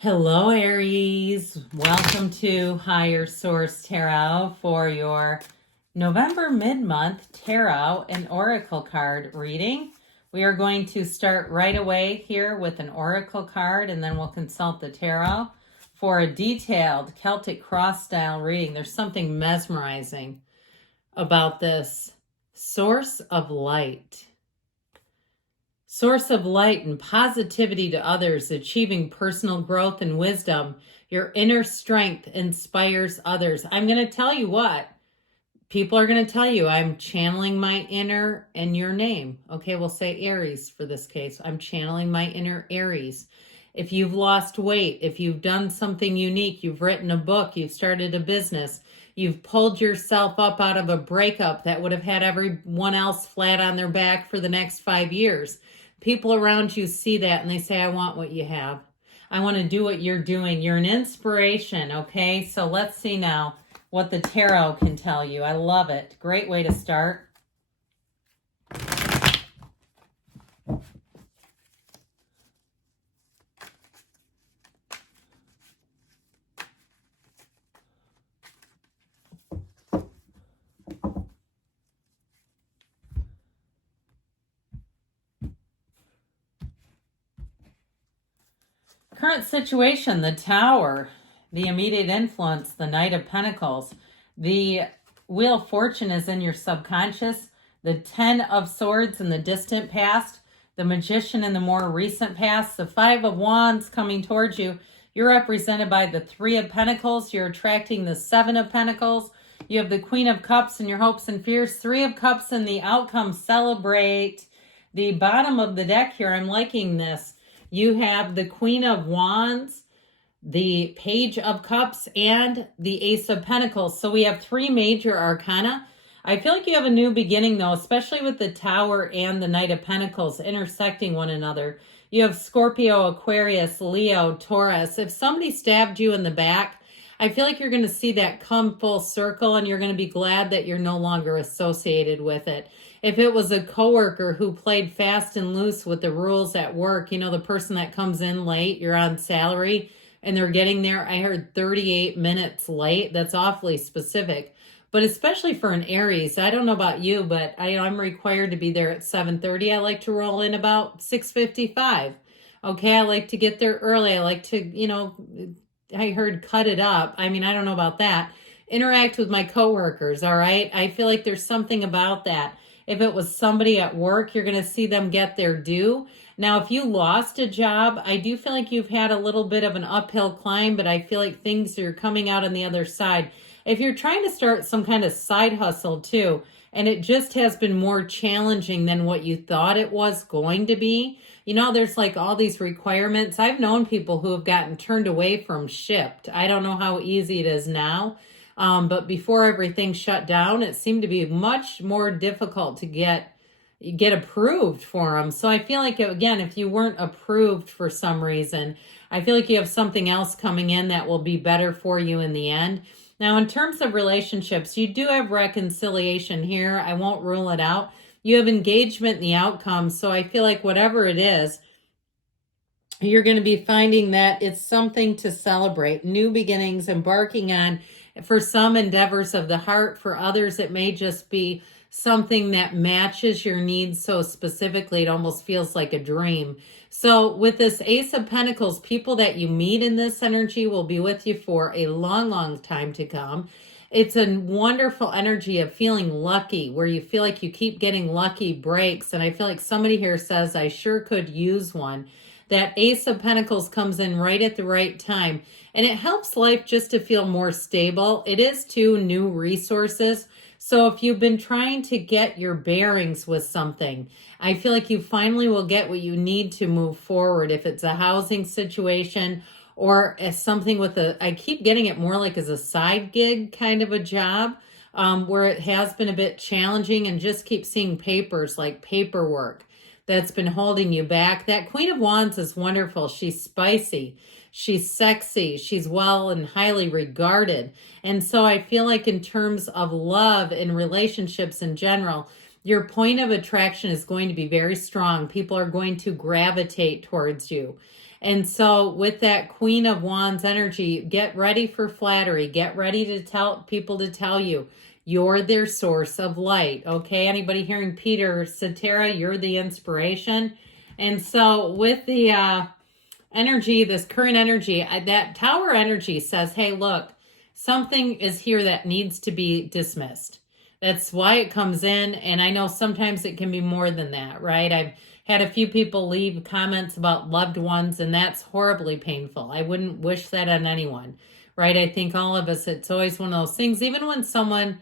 Hello, Aries. Welcome to Higher Source Tarot for your November mid-month tarot and oracle card reading. We are going to start right away here with an oracle card, and then we'll consult the tarot for a detailed Celtic cross style reading. There's something mesmerizing about this source of light. Source of light and positivity to others, achieving personal growth and wisdom. Your inner strength inspires others. I'm going to tell you what. People are going to tell you, I'm channeling my inner and your name. Okay, we'll say Aries for this case. I'm channeling my inner Aries. If you've lost weight, if you've done something unique, you've written a book, you've started a business, you've pulled yourself up out of a breakup that would have had everyone else flat on their back for the next 5 years. People around you see that and they say, I want what you have. I want to do what you're doing. You're an inspiration, okay? So let's see now what the tarot can tell you. I love it. Great way to start. Current situation, the Tower, the immediate influence, the Knight of Pentacles. The Wheel of Fortune is in your subconscious. The Ten of Swords in the distant past. The Magician in the more recent past. The Five of Wands coming towards you. You're represented by the Three of Pentacles. You're attracting the Seven of Pentacles. You have the Queen of Cups in your hopes and fears. Three of Cups in the outcome. Celebrate. The bottom of the deck here, I'm liking this. You have the Queen of Wands, the Page of Cups, and the Ace of Pentacles. So we have three major arcana. I feel like you have a new beginning, though, especially with the Tower and the Knight of Pentacles intersecting one another. You have Scorpio, Aquarius, Leo, Taurus. If somebody stabbed you in the back, I feel like you're going to see that come full circle, and you're going to be glad that you're no longer associated with it. If it was a coworker who played fast and loose with the rules at work, you know, the person that comes in late, you're on salary, and they're getting there, I heard 38 minutes late. That's awfully specific. But especially for an Aries, I don't know about you, but I'm required to be there at 7:30. I like to roll in about 6:55. Okay, I like to get there early. I like to, I heard cut it up. I mean, I don't know about that. Interact with my coworkers, all right? I feel like there's something about that. If it was somebody at work, you're going to see them get their due. Now, if you lost a job, I do feel like you've had a little bit of an uphill climb, but I feel like things are coming out on the other side. If you're trying to start some kind of side hustle too, and it just has been more challenging than what you thought it was going to be, there's like all these requirements. I've known people who have gotten turned away from Shipped. I don't know how easy it is now. But before everything shut down, it seemed to be much more difficult to get approved for them. So I feel like, again, if you weren't approved for some reason, I feel like you have something else coming in that will be better for you in the end. Now, in terms of relationships, you do have reconciliation here. I won't rule it out. You have engagement in the outcome. So I feel like whatever it is, you're going to be finding that it's something to celebrate. New beginnings, embarking on, for some, endeavors of the heart. For others, it may just be something that matches your needs so specifically it almost feels like a dream. So with this Ace of Pentacles, people that you meet in this energy will be with you for a long, long time to come. It's a wonderful energy of feeling lucky, where you feel like you keep getting lucky breaks. And I feel like somebody here says, I sure could use one. That Ace of Pentacles comes in right at the right time. And it helps life just to feel more stable. It is too new resources. So if you've been trying to get your bearings with something, I feel like you finally will get what you need to move forward. If it's a housing situation or as something with I keep getting it more like as a side gig kind of a job, where it has been a bit challenging, and just keep seeing papers, like paperwork that's been holding you back. That Queen of Wands is wonderful. She's spicy. She's sexy. She's well and highly regarded. And so I feel like in terms of love and relationships in general, your point of attraction is going to be very strong. People are going to gravitate towards you. And so with that Queen of Wands energy, get ready for flattery. Get ready to tell people to tell you you're their source of light. Okay, anybody hearing Peter Cetera, you're the inspiration. And so with the energy, this current energy, that Tower energy says, hey, look, something is here that needs to be dismissed. That's why it comes in. And I know sometimes it can be more than that, right? I've had a few people leave comments about loved ones, and that's horribly painful. I wouldn't wish that on anyone, right? I think all of us, it's always one of those things, even when someone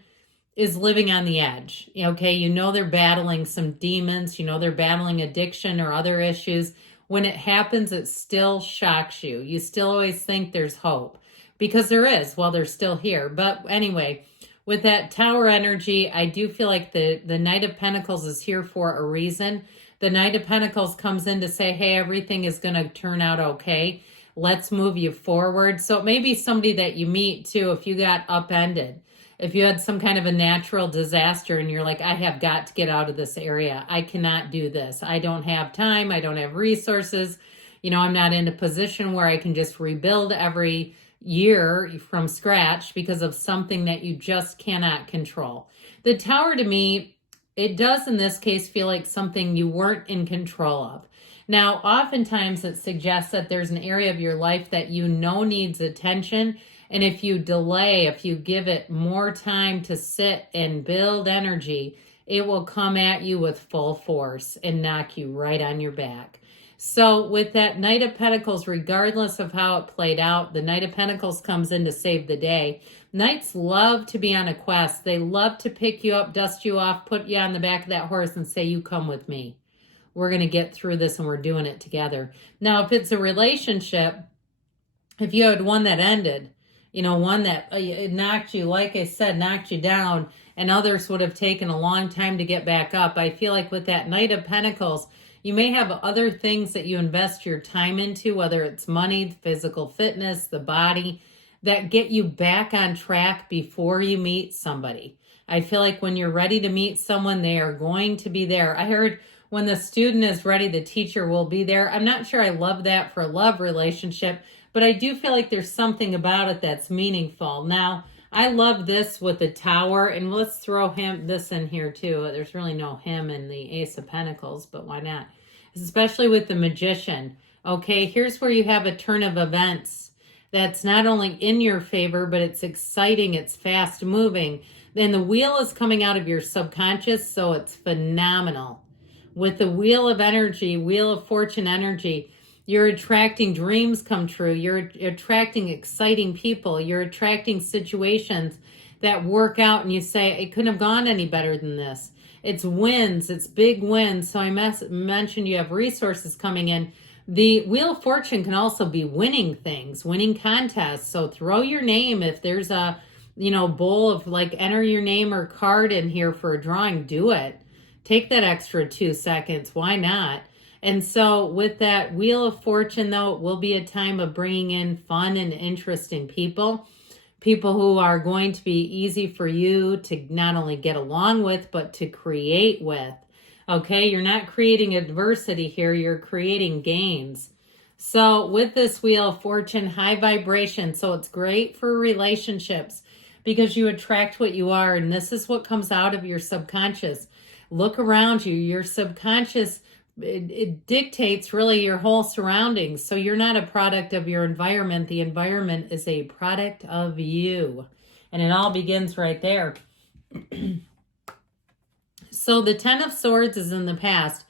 is living on the edge, okay, you know they're battling some demons, you know they're battling addiction or other issues. When it happens, it still shocks you. You still always think there's hope, because there is while they're still here. But anyway, with that Tower energy, I do feel like the Knight of Pentacles is here for a reason. The Knight of Pentacles comes in to say, hey, everything is going to turn out okay. Let's move you forward. So it may be somebody that you meet too, if you got upended. If you had some kind of a natural disaster and you're like, I have got to get out of this area. I cannot do this. I don't have time. I don't have resources. You know, I'm not in a position where I can just rebuild every year from scratch because of something that you just cannot control. The Tower, to me, it does in this case feel like something you weren't in control of. Now, oftentimes it suggests that there's an area of your life that you know needs attention. And if you delay, if you give it more time to sit and build energy, it will come at you with full force and knock you right on your back. So with that Knight of Pentacles, regardless of how it played out, the Knight of Pentacles comes in to save the day. Knights love to be on a quest. They love to pick you up, dust you off, put you on the back of that horse and say, you come with me. We're going to get through this and we're doing it together. Now, if it's a relationship, if you had one that ended, you know, one that it knocked you, like I said, knocked you down, and others would have taken a long time to get back up. I feel like with that Knight of Pentacles, you may have other things that you invest your time into, whether it's money, physical fitness, the body, that get you back on track before you meet somebody. I feel like when you're ready to meet someone, they are going to be there. I heard when the student is ready, the teacher will be there. I'm not sure I love that for a love relationship, but I do feel like there's something about it that's meaningful. Now, I love this with the Tower, and let's throw this in here too. There's really no him in the Ace of Pentacles, but why not? Especially with the Magician. Okay, here's where you have a turn of events that's not only in your favor, but it's exciting, it's fast moving. Then the Wheel is coming out of your subconscious, so it's phenomenal. With the Wheel of Energy, Wheel of Fortune energy, you're attracting dreams come true. You're attracting exciting people. You're attracting situations that work out and you say, it couldn't have gone any better than this. It's wins. It's big wins. So I mentioned you have resources coming in. The Wheel of Fortune can also be winning things, winning contests. So throw your name. If there's a, bowl of enter your name or card in here for a drawing, do it. Take that extra 2 seconds. Why not? And so with that Wheel of Fortune, though, it will be a time of bringing in fun and interesting people who are going to be easy for you to not only get along with, but to create with. Okay, you're not creating adversity here, you're creating gains. So with this Wheel of Fortune, high vibration, so it's great for relationships because you attract what you are, and this is what comes out of your subconscious. Look around you, your subconscious, it dictates really your whole surroundings. So you're not a product of your environment. The environment is a product of you. And it all begins right there. So the Ten of Swords is in the past.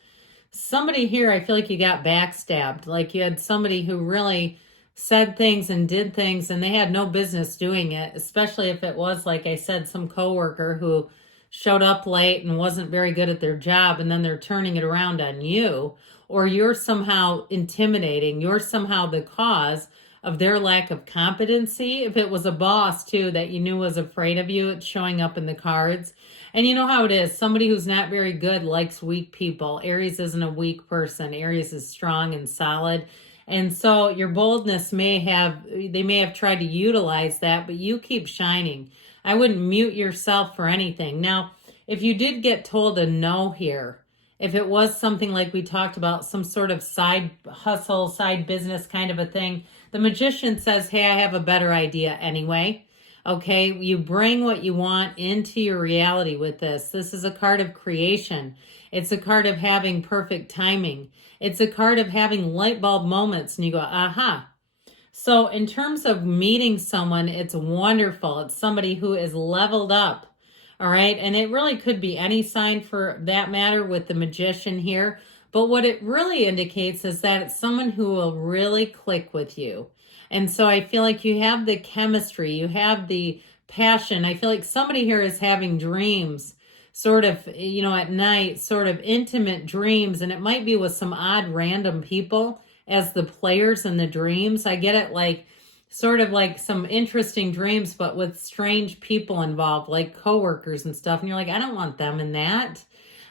Somebody here, I feel like you got backstabbed. Like you had somebody who really said things and did things and they had no business doing it, especially if it was, like I said, some coworker who showed up late and wasn't very good at their job, and then they're turning it around on you, or you're somehow intimidating, you're somehow the cause of their lack of competency. If it was a boss too that you knew was afraid of you, it's showing up in the cards. And you know how it is, somebody who's not very good likes weak people. Aries isn't a weak person. Aries is strong and solid. And so your boldness they may have tried to utilize that, but you keep shining. I wouldn't mute yourself for anything. Now, if you did get told a no here, If it was something like we talked about, some sort of side hustle, side business kind of a thing, the Magician says, hey, I have a better idea anyway. Okay, you bring what you want into your reality with this. This is a card of creation. It's a card of having perfect timing. It's a card of having light bulb moments, and you go, aha. So in terms of meeting someone, it's wonderful. It's somebody who is leveled up. All right. And it really could be any sign for that matter with the Magician here. But what it really indicates is that it's someone who will really click with you. And so I feel like you have the chemistry, you have the passion. I feel like somebody here is having dreams, sort of, at night, sort of intimate dreams. And it might be with some odd random people as the players in the dreams. I get it like sort of like some interesting dreams, but with strange people involved, like coworkers and stuff. And you're like, I don't want them in that.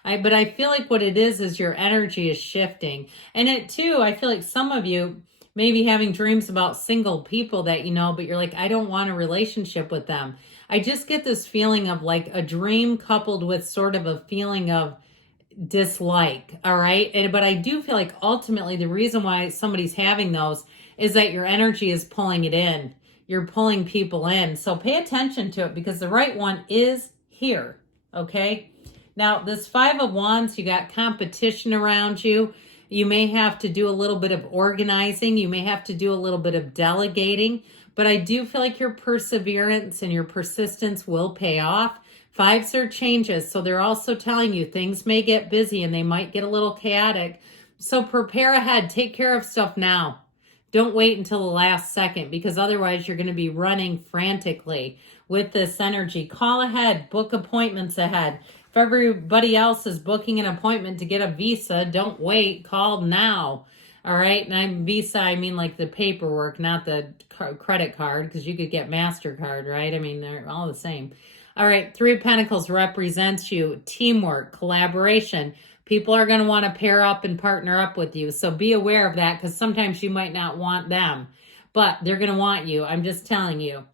But I feel like what it is your energy is shifting. And it too, I feel like some of you may be having dreams about single people that you know, but you're like, I don't want a relationship with them. I just get this feeling of like a dream coupled with sort of a feeling of dislike. All right. But I do feel like ultimately the reason why somebody's having those is that your energy is pulling it in. You're pulling people in. So pay attention to it because the right one is here. Okay. Now this 5 of Wands, you got competition around you. You may have to do a little bit of organizing. You may have to do a little bit of delegating, but I do feel like your perseverance and your persistence will pay off. 5s are changes. So they're also telling you things may get busy and they might get a little chaotic. So prepare ahead. Take care of stuff now. Don't wait until the last second because otherwise you're going to be running frantically with this energy. Call ahead, book appointments ahead. If everybody else is booking an appointment to get a visa, don't wait, call now. All right. And visa, I mean like the paperwork, not the credit card, because you could get MasterCard, right? I mean, they're all the same. All right. 3 of Pentacles represents you, teamwork, collaboration. People are going to want to pair up and partner up with you. So be aware of that because sometimes you might not want them, but they're going to want you. I'm just telling you.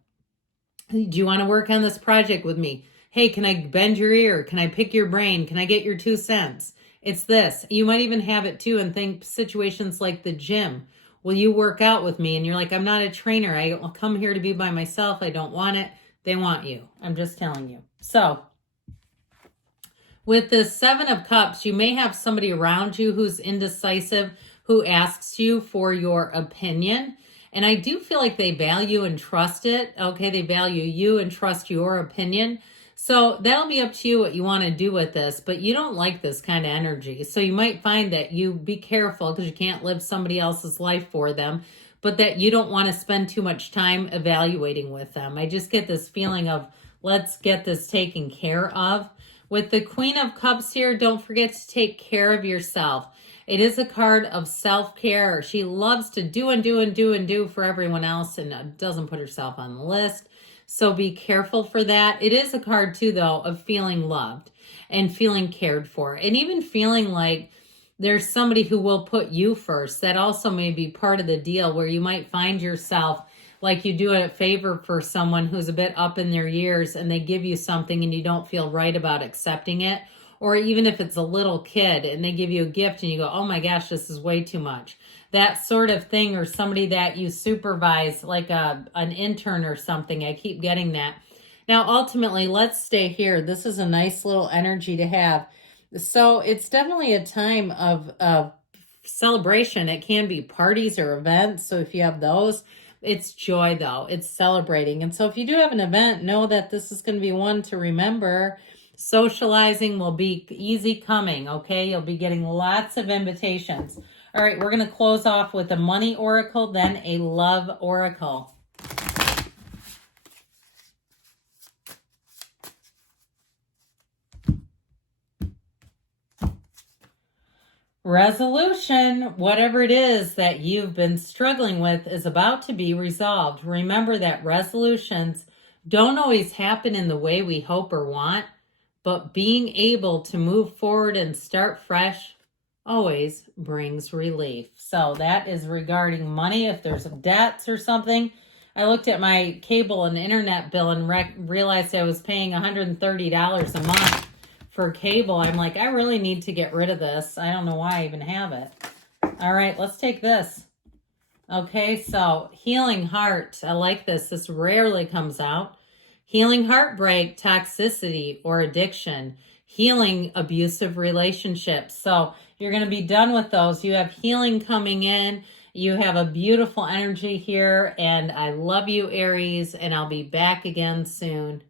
Do you want to work on this project with me? Hey, can I bend your ear? Can I pick your brain? Can I get your 2 cents? It's this. You might even have it too and think situations like the gym. Will you work out with me? And you're like, I'm not a trainer. I'll come here to be by myself. I don't want it. They want you. I'm just telling you. So with the 7 of Cups, you may have somebody around you who's indecisive, who asks you for your opinion. And I do feel like they value and trust it. Okay, they value you and trust your opinion. So that'll be up to you what you want to do with this, but you don't like this kind of energy. So you might find that you be careful because you can't live somebody else's life for them, but that you don't want to spend too much time evaluating with them. I just get this feeling of let's get this taken care of. With the Queen of Cups here, don't forget to take care of yourself. It is a card of self-care. She loves to do and do and do and do for everyone else and doesn't put herself on the list. So be careful for that. It is a card too, though, of feeling loved and feeling cared for and even feeling like there's somebody who will put you first. That also may be part of the deal where you might find yourself like you do a favor for someone who's a bit up in their years and they give you something and you don't feel right about accepting it. Or even if it's a little kid and they give you a gift and you go, oh my gosh, this is way too much. That sort of thing, or somebody that you supervise, like an intern or something. I keep getting that. Now, ultimately, let's stay here. This is a nice little energy to have. So it's definitely a time of celebration. It can be parties or events. So if you have those, it's joy, though. It's celebrating. And so if you do have an event, know that this is going to be one to remember. Socializing will be easy coming, okay? You'll be getting lots of invitations. All right, we're going to close off with a money oracle, then a love oracle. Resolution, whatever it is that you've been struggling with is about to be resolved. Remember that resolutions don't always happen in the way we hope or want, but being able to move forward and start fresh always brings relief. So that is regarding money. If there's debts or something, I looked at my cable and internet bill and realized I was paying $130 a month for cable. I'm like, I really need to get rid of this. I don't know why I even have it. All right, let's take this. Okay, so healing heart. I like this. This rarely comes out. Healing heartbreak, toxicity, or addiction. Healing abusive relationships. So you're going to be done with those. You have healing coming in. You have a beautiful energy here. And I love you, Aries. And I'll be back again soon.